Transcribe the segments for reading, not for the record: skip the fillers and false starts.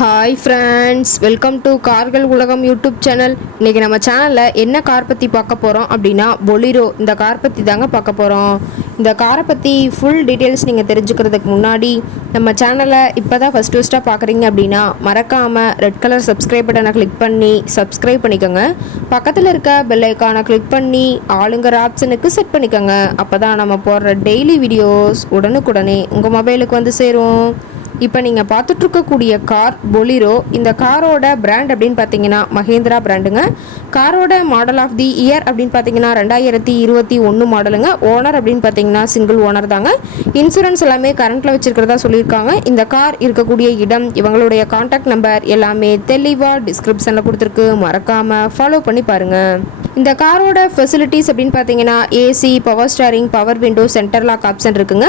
Hi friends, welcome to கார்கள் உலகம் YouTube channel. இன்றைக்கி நம்ம சேனலில் என்ன கார் பற்றி பார்க்க போகிறோம் அப்படின்னா பொலிரோ. இந்த கார் பற்றி தாங்க பார்க்க போகிறோம். இந்த காரை பற்றி ஃபுல் டீட்டெயில்ஸ் நீங்கள் தெரிஞ்சுக்கிறதுக்கு முன்னாடி நம்ம சேனலை இப்போ தான் ஃபஸ்ட்டாக பார்க்குறீங்க அப்படின்னா மறக்காமல் ரெட் கலர் சப்ஸ்கிரைப் பட்டனை கிளிக் பண்ணி சப்ஸ்கிரைப் பண்ணிக்கோங்க. பக்கத்தில் இருக்க பெல் ஐக்கானை கிளிக் பண்ணி ஆளுங்கிற ஆப்ஷனுக்கு செட் பண்ணிக்கோங்க. அப்போ தான் நம்ம போடுற டெய்லி வீடியோஸ் உடனுக்குடனே உங்கள் மொபைலுக்கு வந்து சேரும். இப்போ நீங்கள் பார்த்துட்ருக்கக்கூடிய கார் பொலிரோ. இந்த காரோட பிராண்ட் அப்படின்னு பார்த்தீங்கன்னா மஹேந்திரா பிராண்டுங்க. காரோட மாடல் ஆஃப் தி இயர் அப்படின்னு பார்த்தீங்கன்னா 2021 மாடலுங்க. ஓனர் அப்படின்னு பார்த்தீங்கன்னா சிங்கிள் ஓனர் தாங்க. இன்சூரன்ஸ் எல்லாமே கரண்ட்டில் வச்சுருக்கிறதா சொல்லியிருக்காங்க. இந்த கார் இருக்கக்கூடிய இடம், இவங்களுடைய கான்டாக்ட் நம்பர் எல்லாமே தெளிவாக டிஸ்கிரிப்ஷனில் கொடுத்துருக்கு. மறக்காமல் ஃபாலோ பண்ணி பாருங்கள். இந்த காரோட ஃபெசிலிட்டிஸ் அப்படின்னு பார்த்தீங்கன்னா AC, power steering, power window, centre lock option இருக்குங்க.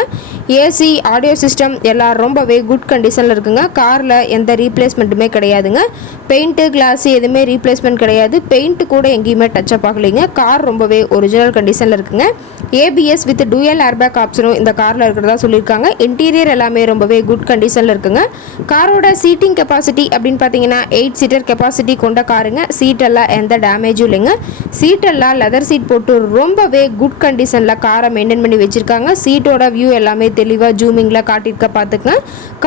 ஏசி, ஆடியோ சிஸ்டம் எல்லாம் ரொம்பவே குட் கண்டிஷனில் இருக்குங்க. காரில் எந்த ரீப்ளேஸ்மெண்ட்டுமே கிடையாதுங்க. பெயிண்ட்டு, கிளாஸு எதுவுமே ரீப்ளேஸ்மெண்ட் கிடையாது. பெயிண்ட்டு கூட எங்கேயுமே டச்சப் ஆகலைங்க. கார் ரொம்பவே ஒரிஜினல் கண்டிஷனில் இருக்குங்க. ஏபிஎஸ் வித் டூயல் ஏர்பேக் ஆப்ஷனும் இந்த காரில் இருக்கிறதா சொல்லியிருக்காங்க. இன்டீரியர் எல்லாமே ரொம்பவே குட் கண்டிஷனில் இருக்குங்க. காரோட சீட்டிங் கெப்பாசிட்டி அப்படின்னு பார்த்தீங்கன்னா 8 சீட்டர் கெப்பாசிட்டி கொண்ட காருங்க. சீட்டெல்லாம் எந்த டேமேஜும் இல்லைங்க. சீட்டெல்லாம் லெதர் சீட் போட்டு ரொம்பவே குட் கண்டிஷனில் காரை மெயின்டைன் பண்ணி வச்சுருக்காங்க. சீட்டோட வியூ எல்லாமே தெளிவாக ஜூமிங்கில் காட்டியிருக்க பார்த்துக்குங்க.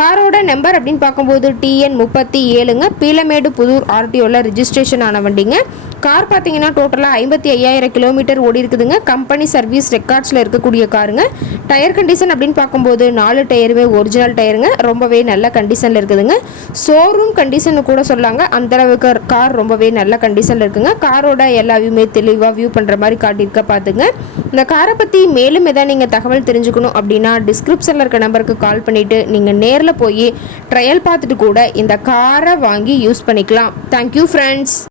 காரோட நம்பர் அப்படின்னு பார்க்கும்போது TN 37ங்க. பீலமேடு புதூர் RTOவில் ரிஜிஸ்ட்ரேஷன் ஆன வண்டிங்க. கார் பார்த்தீங்கன்னா டோட்டலாக 55,000 கிலோமீட்டர் ஓடி இருக்குதுங்க. கம்பெனி சர்வீஸ் ரெக்கார்ட்ஸில் இருக்கக்கூடிய காருங்க. டயர் கண்டிஷன் அப்படின்னு பார்க்கும்போது 4 டயருமே ஒரிஜினல் டயருங்க. ரொம்பவே நல்ல கண்டிஷனில் இருக்குதுங்க. ஷோரூம் கண்டிஷன் கூட சொல்லாங்க. அந்தளவுக்கு கார் ரொம்பவே நல்ல கண்டிஷனில் இருக்குங்க. காரோட எல்லா வியூமே தெளிவாக வியூ பண்ணுற மாதிரி காட்டியிருக்க பார்த்துங்க. இந்த காரை பற்றி மேலும் எதாவது நீங்கள் தகவல் தெரிஞ்சுக்கணும் அப்படின்னா டிஸ்கிரிப்ஷனில் இருக்க நம்பருக்கு கால் பண்ணிவிட்டு நீங்கள் நேரில் போய் ட்ரையல் பார்த்துட்டு கூட இந்த காரை வாங்கி யூஸ் பண்ணிக்கலாம். Thank you friends.